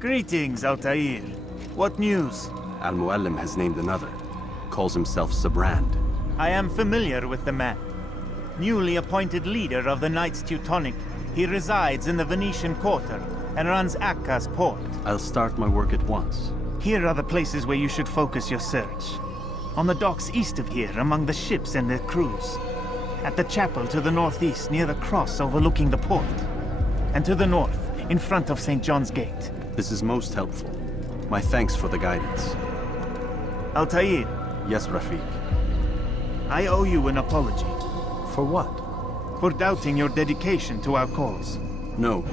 Greetings, Altair. What news? Al-Mualim has named another. Calls himself Sabrand. I am familiar with the man. Newly appointed leader of the Knights Teutonic, he resides in the Venetian Quarter and runs Akka's port. I'll start my work at once. Here are the places where you should focus your search. On the docks east of here, among the ships and their crews. At the chapel to the northeast, near the cross overlooking the port. And to the north, in front of St. John's Gate. This is most helpful. My thanks for the guidance. Altair. Yes, Rafiq. I owe you an apology. For what? For doubting your dedication to our cause. No,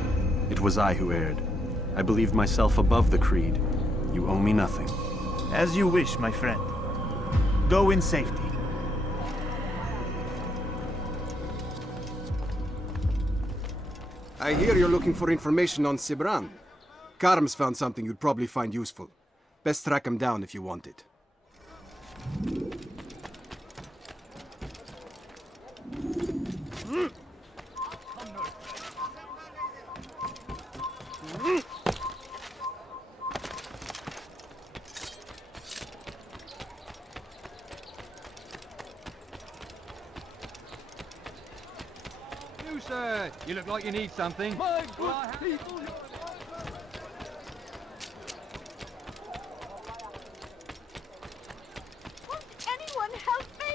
it was I who erred. I believed myself above the creed. You owe me nothing. As you wish, my friend. Go in safety. I hear you're looking for information on Sibran. Karam's found something you'd probably find useful. Best track him down if you want it. You, sir! You look like you need something. My good people! Won't anyone help me?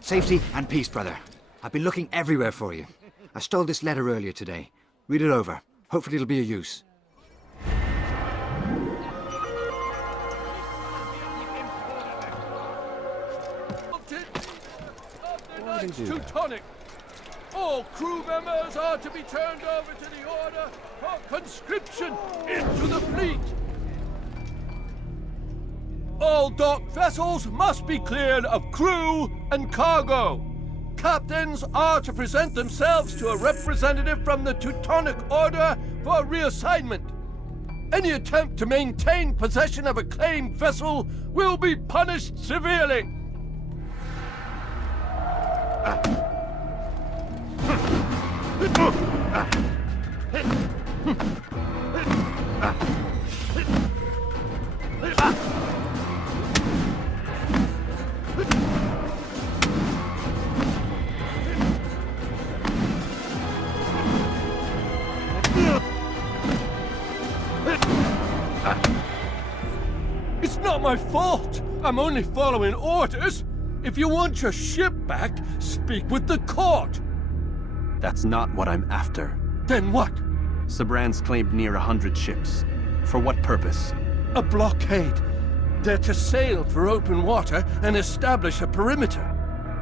Safety and peace, brother. I've been looking everywhere for you. I stole this letter earlier today. Read it over. Hopefully it'll be of use. Teutonic. All crew members are to be turned over to the order for conscription into the fleet. All docked vessels must be cleared of crew and cargo. Captains are to present themselves to a representative from the Teutonic Order for reassignment. Any attempt to maintain possession of a claimed vessel will be punished severely. It's not my fault. I'm only following orders. If you want your ship back, speak with the court. That's not what I'm after. Then what? Sabrand's claimed near 100 ships. For what purpose? A blockade. They're to sail for open water and establish a perimeter.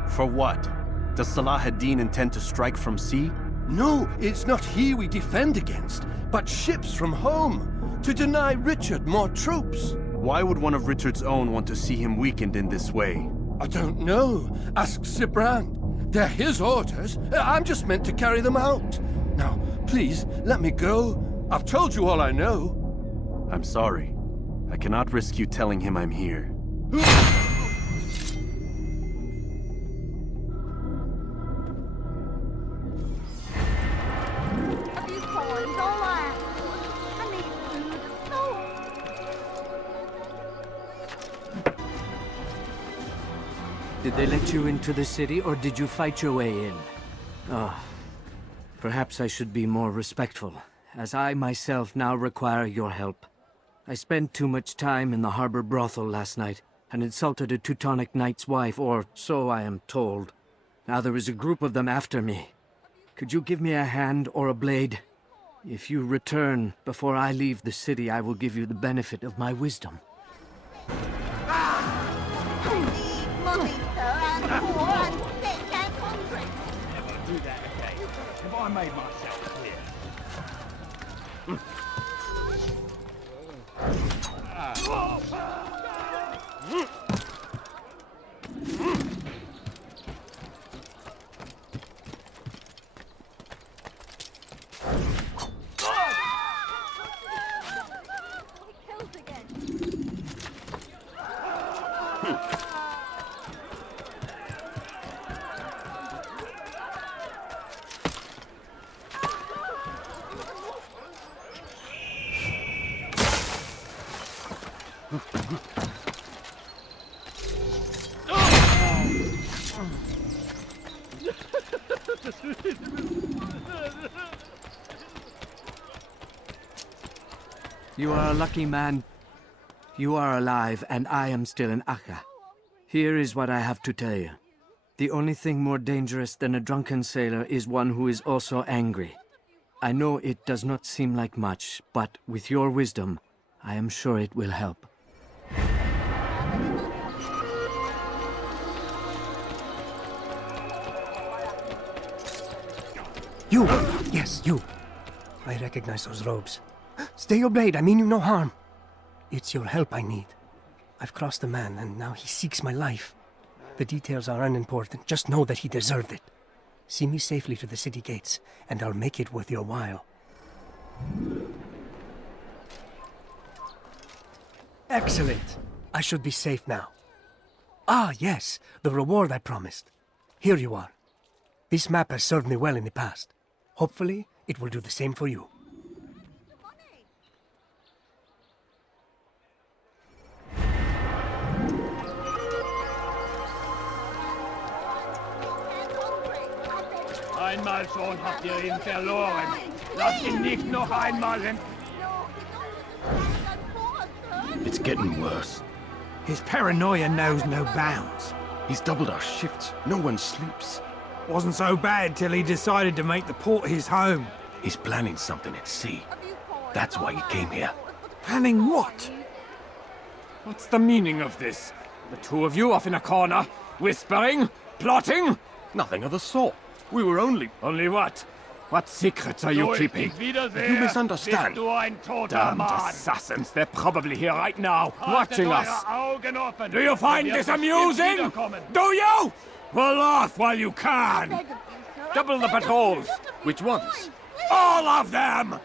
For what? Does Salah ad-Din intend to strike from sea? No, it's not he we defend against, but ships from home, to deny Richard more troops. Why would one of Richard's own want to see him weakened in this way? I don't know. Ask Sibrand. They're his orders. I'm just meant to carry them out. Now, please, let me go. I've told you all I know. I'm sorry. I cannot risk you telling him I'm here. A few coins, all right. I need food. No. Did they let you into the city, or did you fight your way in? Oh, perhaps I should be more respectful, as I myself now require your help. I spent too much time in the harbor brothel last night, and insulted a Teutonic knight's wife, or so I am told. Now there is a group of them after me. Could you give me a hand or a blade? If you return before I leave the city, I will give you the benefit of my wisdom. Money, sir, and poor and sick and hungry. Never do that again. Have I made myself clear? He kills again. You are a lucky man. You are alive, and I am still in Akka. Here is what I have to tell you. The only thing more dangerous than a drunken sailor is one who is also angry. I know it does not seem like much, but with your wisdom, I am sure it will help. You! Yes, you! I recognize those robes. Stay your blade, I mean you no harm. It's your help I need. I've crossed a man, and now he seeks my life. The details are unimportant, just know that he deserved it. See me safely to the city gates, and I'll make it worth your while. Excellent! I should be safe now. Ah, yes, the reward I promised. Here you are. This map has served me well in the past. Hopefully, it will do the same for you. Einmal schon habt ihr ihn verloren. Lasst ihn nicht noch einmal hin. It's getting worse. His paranoia knows no bounds. He's doubled our shifts. No one sleeps. Wasn't so bad till he decided to make the port his home. He's planning something at sea. That's why he came here. Planning what? What's the meaning of this? The two of you off in a corner, whispering, plotting? Nothing of the sort. We were only... Only what? What secrets are you keeping? You misunderstand. Damned assassins, they're probably here right now, watching us. Do you find this amusing? Do you? Well, laugh while you can. Double the patrols. Which ones? All of them!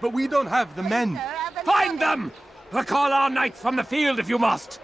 But we don't have the men. Find them! Recall our knights from the field if you must.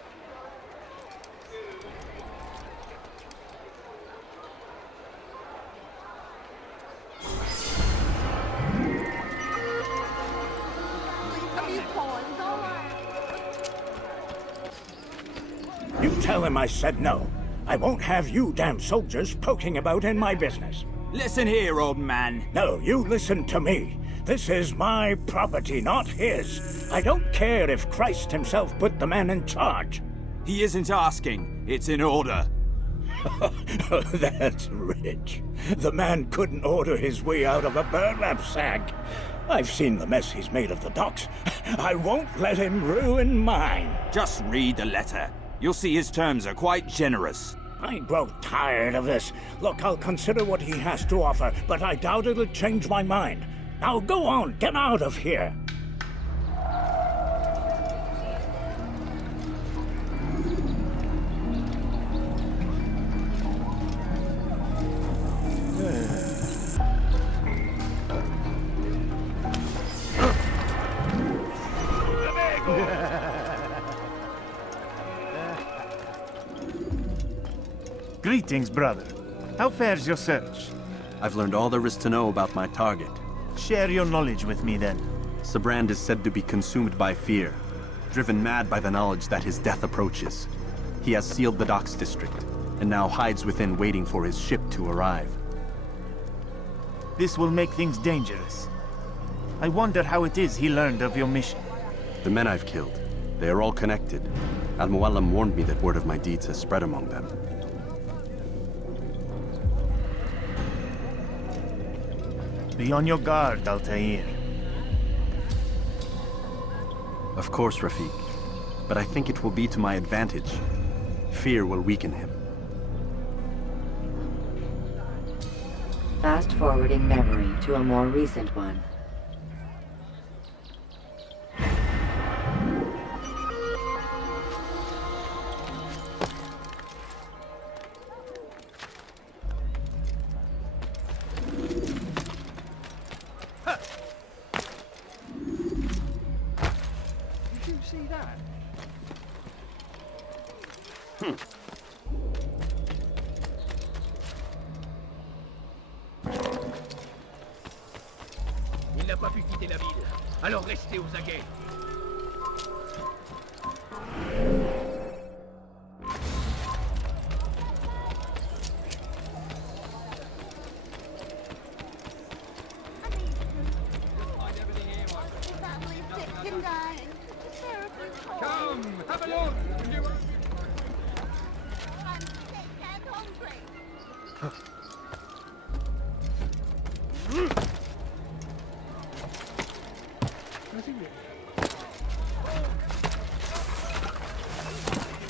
You tell him I said no. I won't have you damn soldiers poking about in my business. Listen here, old man. No, you listen to me. This is my property, not his. I don't care if Christ himself put the man in charge. He isn't asking. It's in order. That's rich. The man couldn't order his way out of a burlap sack. I've seen the mess he's made of the docks. I won't let him ruin mine. Just read the letter. You'll see his terms are quite generous. I grow tired of this. Look, I'll consider what he has to offer, but I doubt it'll change my mind. Now go on, get out of here. Greetings, brother. How fares your search? I've learned all there is to know about my target. Share your knowledge with me, then. Sibrand is said to be consumed by fear, driven mad by the knowledge that his death approaches. He has sealed the docks district, and now hides within waiting for his ship to arrive. This will make things dangerous. I wonder how it is he learned of your mission. The men I've killed, they are all connected. Al-Mualim warned me that word of my deeds has spread among them. Be on your guard, Altair. Of course, Rafiq. But I think it will be to my advantage. Fear will weaken him. Fast-forwarding memory to a more recent one. Il n'a pas pu quitter la ville, alors restez aux aguets. Come, have a look. I'm sick and hungry.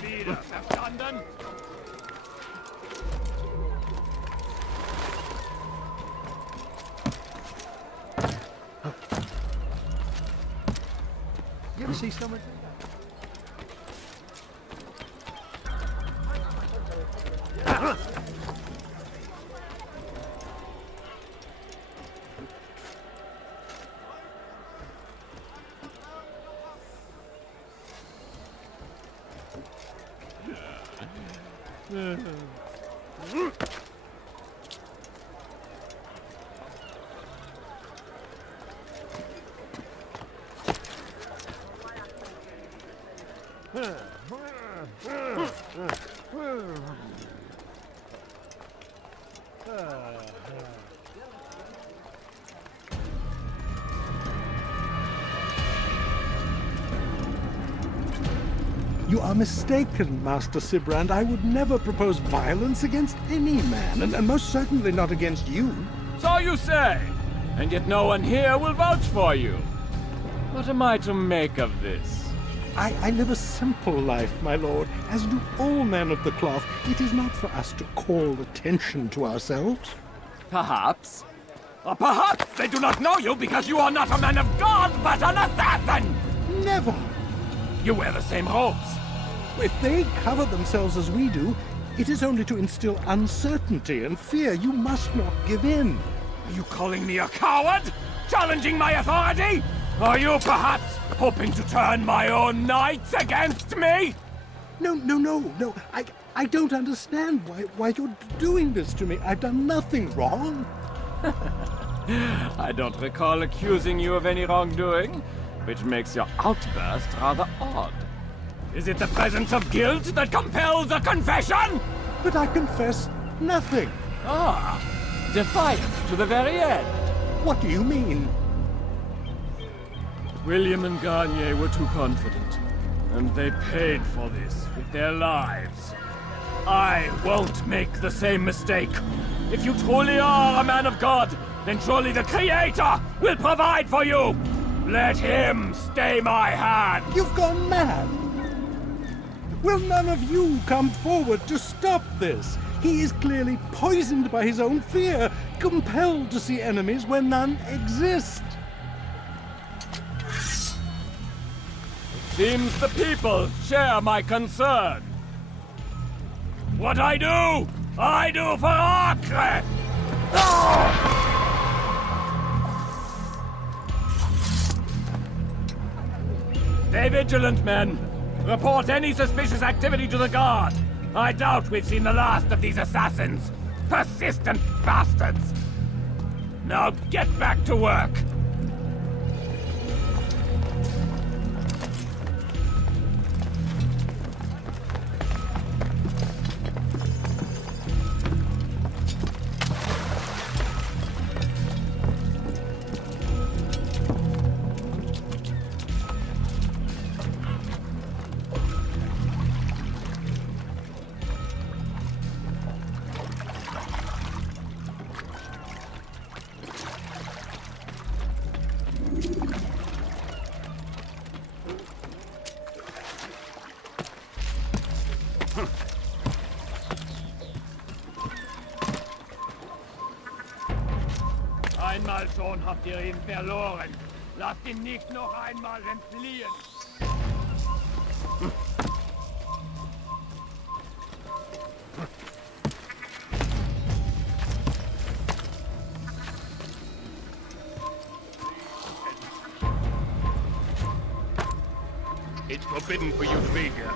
Wieder, verstanden? You ever see someone do that? You are mistaken, Master Sibrand. I would never propose violence against any man, and most certainly not against you. So you say, and yet no one here will vouch for you. What am I to make of this? I live a simple life, my lord, as do all men of the cloth. It is not for us to call attention to ourselves. Perhaps. Or perhaps they do not know you because you are not a man of God, but an assassin! Never! You wear the same robes. If they cover themselves as we do, it is only to instill uncertainty and fear. You must not give in. Are you calling me a coward? Challenging my authority? Are you perhaps hoping to turn my own knights against me? No. I don't understand why you're doing this to me. I've done nothing wrong. I don't recall accusing you of any wrongdoing, which makes your outburst rather odd. Is it the presence of guilt that compels a confession? But I confess nothing. Ah, defiant to the very end. What do you mean? William and Garnier were too confident, and they paid for this with their lives. I won't make the same mistake. If you truly are a man of God, then surely the Creator will provide for you. Let him stay my hand. You've gone mad. Will none of you come forward to stop this? He is clearly poisoned by his own fear, compelled to see enemies where none exist. Seems the people share my concern. What I do for Acre! Stay vigilant, men. Report any suspicious activity to the guard. I doubt we've seen the last of these assassins. Persistent bastards. Now get back to work. Einmal schon habt ihr ihn verloren. Lasst ihn nicht noch einmal entfliehen. It's forbidden for you to be here.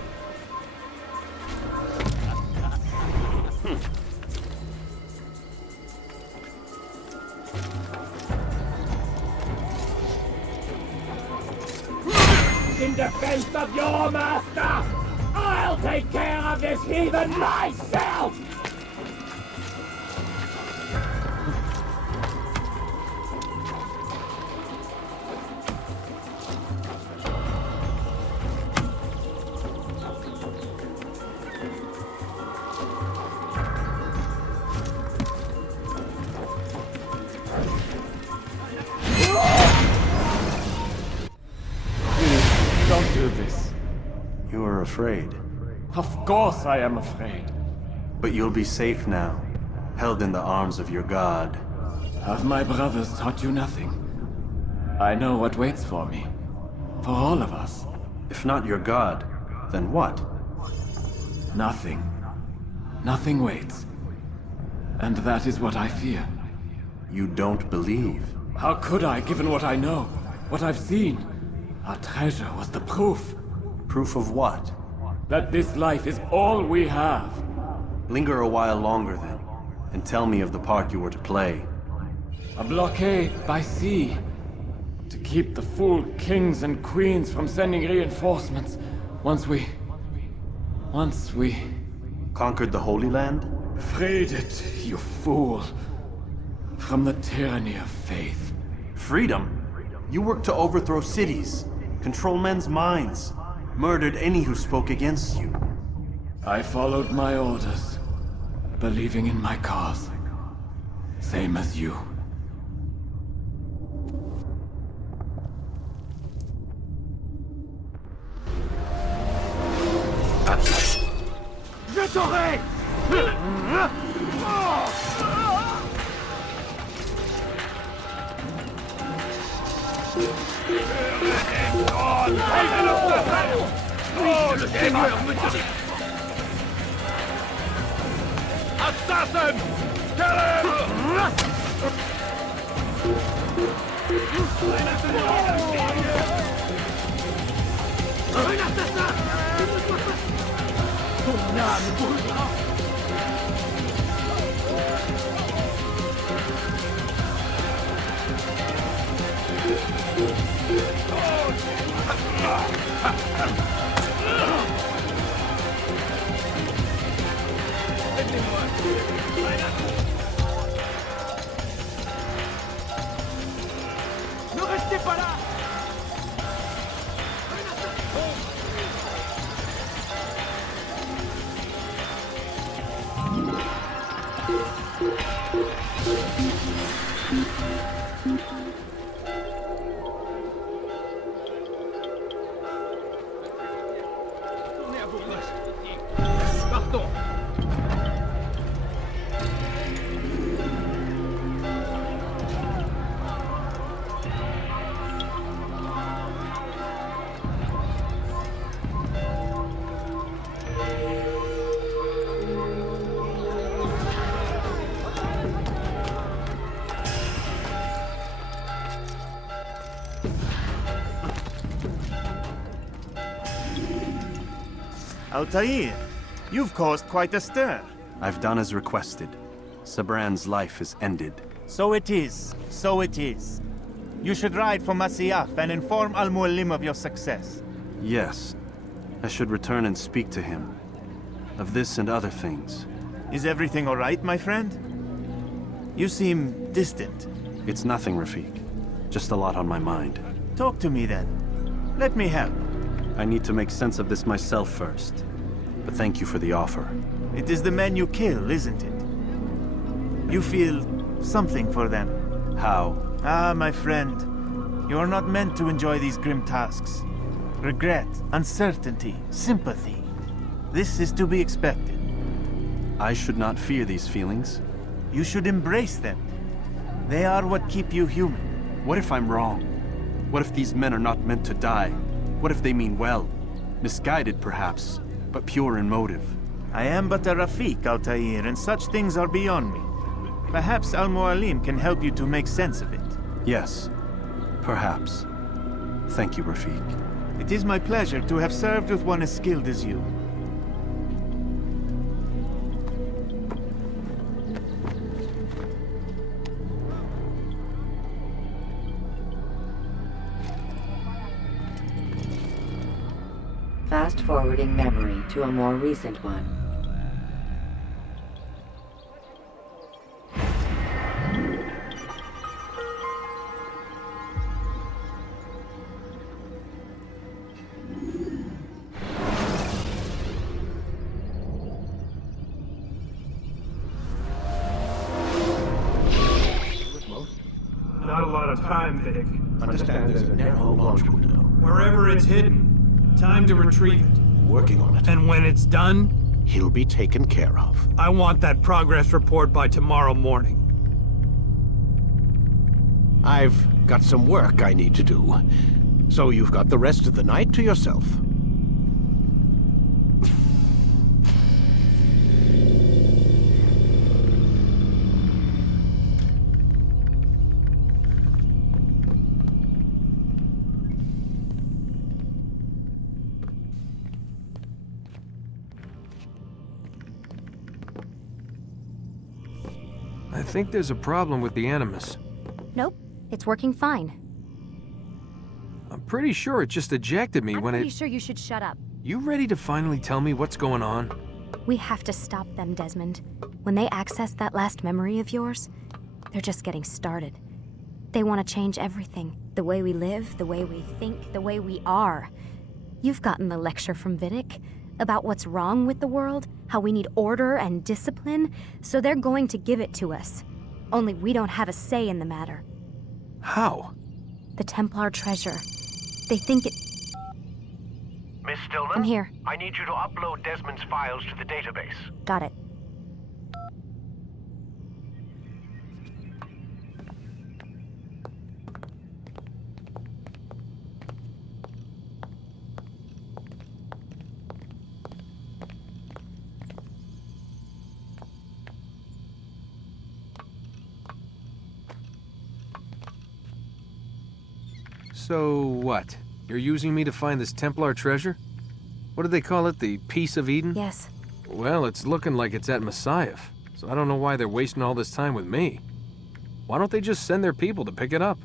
In defense of your master, I'll take care of this heathen myself! You are afraid. Of course I am afraid. But you'll be safe now, held in the arms of your god. Have my brothers taught you nothing? I know what waits for me. For all of us. If not your god, then what? Nothing. Nothing waits. And that is what I fear. You don't believe? How could I, given what I know? What I've seen? Our treasure was the proof. Proof of what? That this life is all we have. Linger a while longer then, and tell me of the part you were to play. A blockade by sea. To keep the fool kings and queens from sending reinforcements. Once we... Conquered the Holy Land? Freed it, you fool. From the tyranny of faith. Freedom? You worked to overthrow cities, control men's minds, murdered any who spoke against you. I followed my orders, believing in my cause. Same as you. Je t'aurai! Oh, le Seigneur me dit... Assassin! Kill him! Un assassin! Ton âme brûlera! Ne restez pas là! Tournez à vos poches. Partons. Altair, you've caused quite a stir. I've done as requested. Sabran's life is ended. So it is. So it is. You should ride for Masyaf and inform Al-Mualim of your success. Yes. I should return and speak to him. Of this and other things. Is everything all right, my friend? You seem distant. It's nothing, Rafik. Just a lot on my mind. Talk to me then. Let me help. I need to make sense of this myself first. But thank you for the offer. It is the men you kill, isn't it? You feel something for them. How? Ah, my friend. You are not meant to enjoy these grim tasks. Regret, uncertainty, sympathy. This is to be expected. I should not fear these feelings. You should embrace them. They are what keep you human. What if I'm wrong? What if these men are not meant to die? What if they mean well? Misguided, perhaps, but pure in motive. I am but a Rafik, Altair, and such things are beyond me. Perhaps Al-Mualim can help you to make sense of it. Yes, perhaps. Thank you, Rafik. It is my pleasure to have served with one as skilled as you. Fast-forwarding memory to a more recent one. Not a lot of time, Vic. Understand there's a narrow launch window. Wherever it's hidden, time to retrieve it. working on it. And when it's done? He'll be taken care of. I want that progress report by tomorrow morning. I've got some work I need to do, so you've got the rest of the night to yourself. I think there's a problem with the Animus. Nope, it's working fine. I'm pretty sure it just ejected me when I'm pretty sure you should shut up. You ready to finally tell me what's going on? We have to stop them, Desmond. When they access that last memory of yours, they're just getting started. They want to change everything. The way we live, the way we think, the way we are. You've gotten the lecture from Vidic about what's wrong with the world, how we need order and discipline, so they're going to give it to us. Only we don't have a say in the matter. How? The Templar treasure. They think it... Miss Stillman? I'm here. I need you to upload Desmond's files to the database. Got it. So what? You're using me to find this Templar treasure? What do they call it? The Piece of Eden? Yes. Well, it's looking like it's at Messiah, so I don't know why they're wasting all this time with me. Why don't they just send their people to pick it up?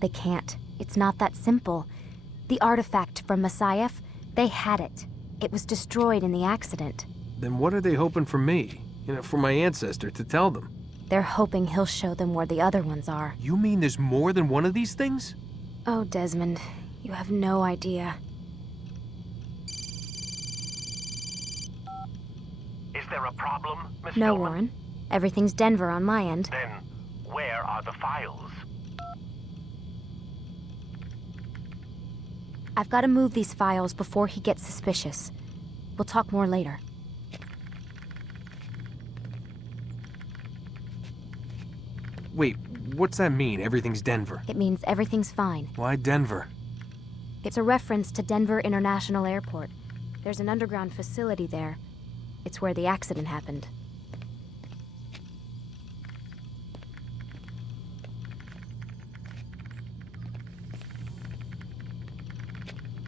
They can't. It's not that simple. The artifact from Messiah, they had it. It was destroyed in the accident. Then what are they hoping for me? You know, for my ancestor to tell them? They're hoping he'll show them where the other ones are. You mean there's more than one of these things? Oh, Desmond, you have no idea. Is there a problem, Miss No, Stillman? Warren. Everything's Denver on my end. Then, where are the files? I've got to move these files before he gets suspicious. We'll talk more later. Wait, what's that mean, everything's Denver? It means everything's fine. Why Denver? It's a reference to Denver International Airport. There's an underground facility there. It's where the accident happened.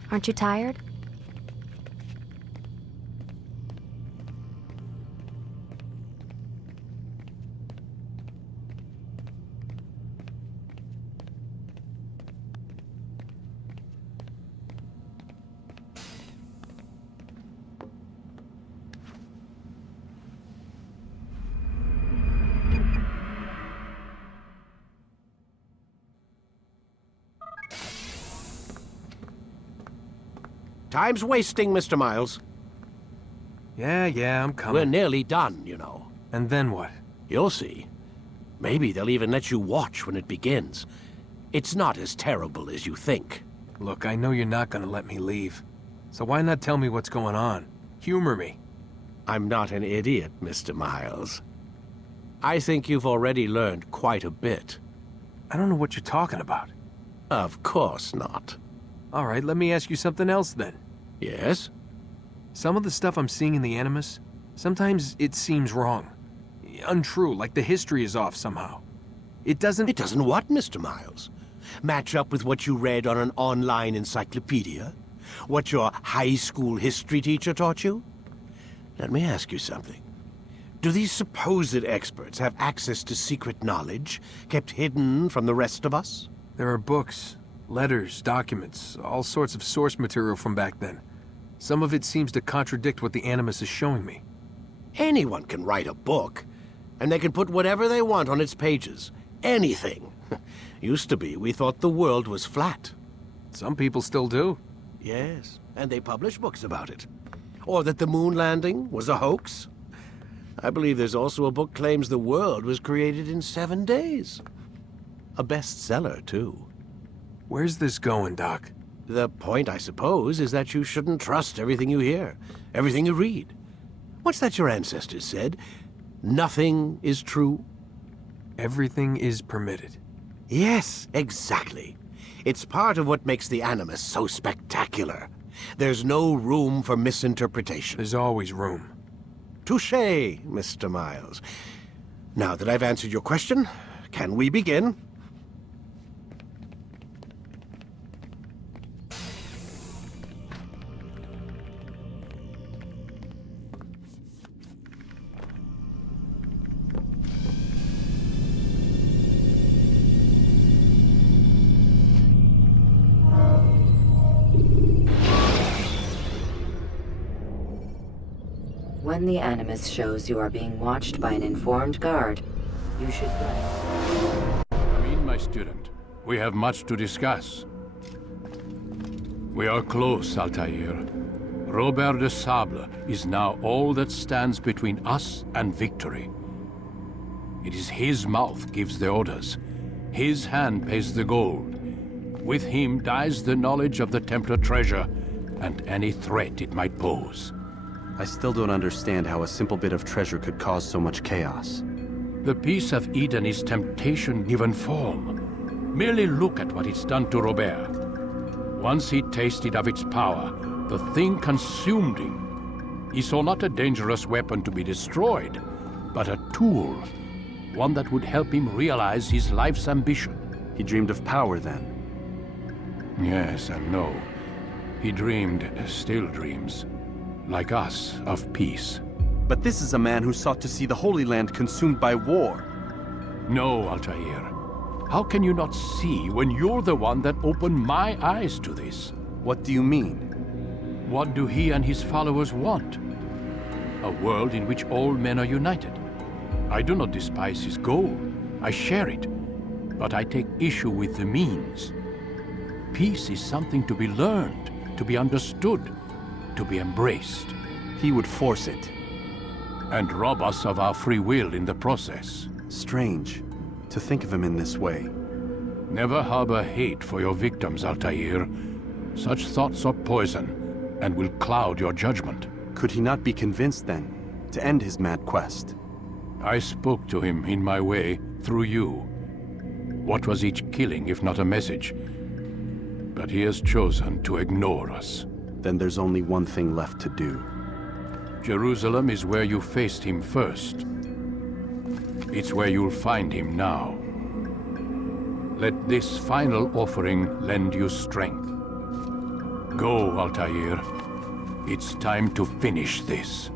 Aren't you tired? Time's wasting, Mr. Miles. Yeah, I'm coming. We're nearly done, you know. And then what? You'll see. Maybe they'll even let you watch when it begins. It's not as terrible as you think. Look, I know you're not gonna let me leave. So why not tell me what's going on? Humor me. I'm not an idiot, Mr. Miles. I think you've already learned quite a bit. I don't know what you're talking about. Of course not. All right, let me ask you something else then. Yes? Some of the stuff I'm seeing in the Animus, sometimes it seems wrong. Untrue, like the history is off somehow. It doesn't... It doesn't what, Mr. Miles? Match up with what you read on an online encyclopedia? What your high school history teacher taught you? Let me ask you something. Do these supposed experts have access to secret knowledge kept hidden from the rest of us? There are books, letters, documents, all sorts of source material from back then. Some of it seems to contradict what the Animus is showing me. Anyone can write a book, and they can put whatever they want on its pages. Anything. Used to be, we thought the world was flat. Some people still do. Yes, and they publish books about it. Or that the moon landing was a hoax. I believe there's also a book claims the world was created in 7 days. A bestseller, too. Where's this going, Doc? The point, I suppose, is that you shouldn't trust everything you hear, everything you read. What's that your ancestors said? Nothing is true? Everything is permitted. Yes, exactly. It's part of what makes the Animus so spectacular. There's no room for misinterpretation. There's always room. Touché, Mr. Miles. Now that I've answered your question, can we begin? When the Animus shows you are being watched by an informed guard, you should Come in, my student. We have much to discuss. We are close, Altair. Robert de Sable is now all that stands between us and victory. It is his mouth gives the orders. His hand pays the gold. With him dies the knowledge of the Templar treasure and any threat it might pose. I still don't understand how a simple bit of treasure could cause so much chaos. The Peace of Eden is temptation given form. Merely look at what it's done to Robert. Once he tasted of its power, the thing consumed him. He saw not a dangerous weapon to be destroyed, but a tool. One that would help him realize his life's ambition. He dreamed of power then? Yes and no. He dreamed, still dreams. Like us, of peace. But this is a man who sought to see the Holy Land consumed by war. No, Altair. How can you not see when you're the one that opened my eyes to this? What do you mean? What do he and his followers want? A world in which all men are united. I do not despise his goal. I share it. But I take issue with the means. Peace is something to be learned, to be understood, to be embraced. He would force it. And rob us of our free will in the process. Strange, to think of him in this way. Never harbor hate for your victims, Altair. Such thoughts are poison, and will cloud your judgment. Could he not be convinced, then, to end his mad quest? I spoke to him in my way, through you. What was each killing, if not a message? But he has chosen to ignore us. Then there's only one thing left to do. Jerusalem is where you faced him first. It's where you'll find him now. Let this final offering lend you strength. Go, Altair. It's time to finish this.